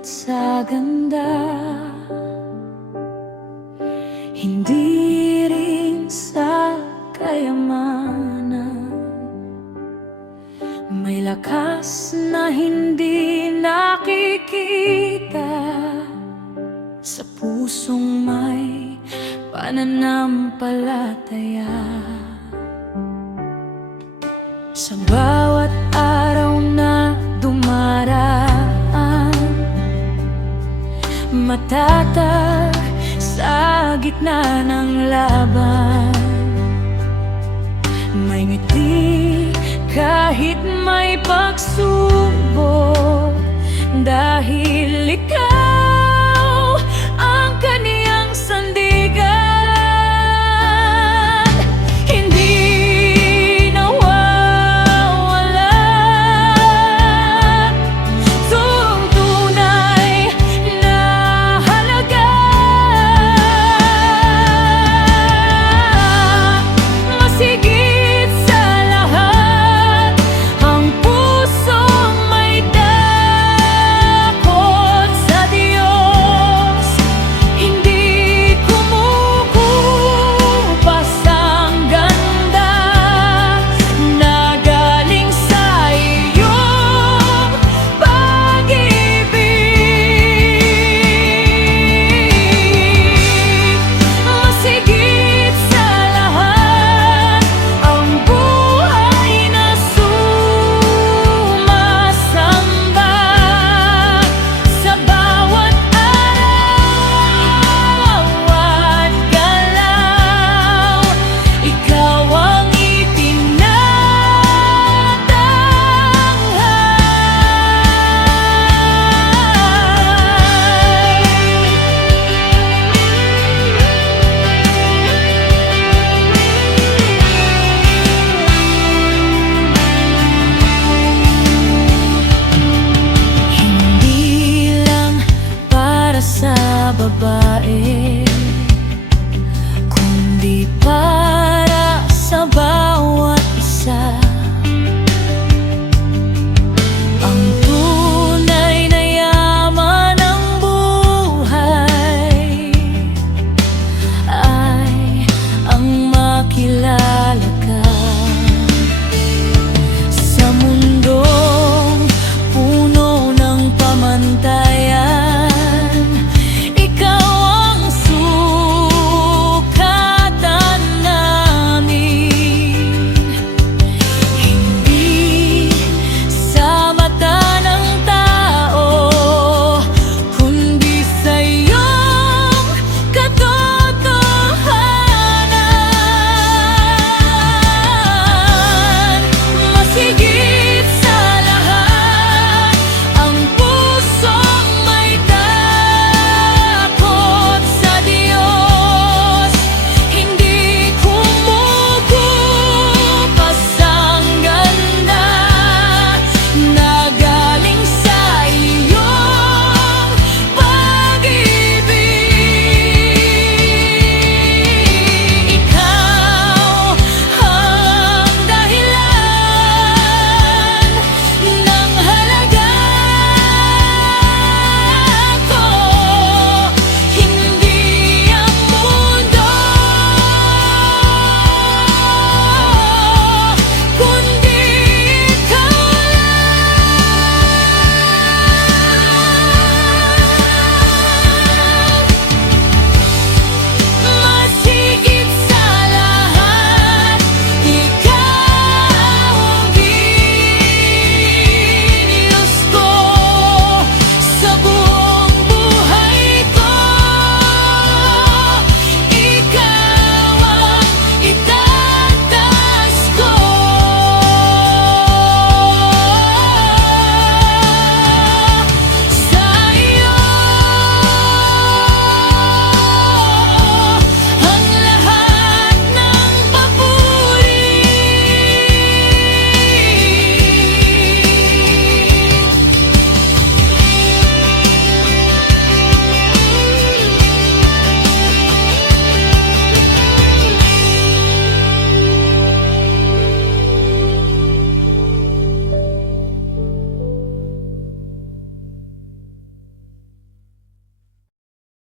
at sa ganda, hindi rin sa kayamanan. May lakas na hindi nakikita sa pusong may pananampalataya. Sa bawat araw na dumaraan, matatag sa gitna ng laban. May ngiti kahit may pagsubok, dahil ikaw ang kaniyang sandigan. Hindi nawawala itong tunay na halaga. Mas higit sa lahat, ang pusong may takot sa Diyos. Hindi kumukupas ang ganda na galing sa iyong pag-ibig. Mas higit sa lahat, ang buhay na sumasamba. Sa bawat araw at galaw, ikaw ang hindi lang para sa babae,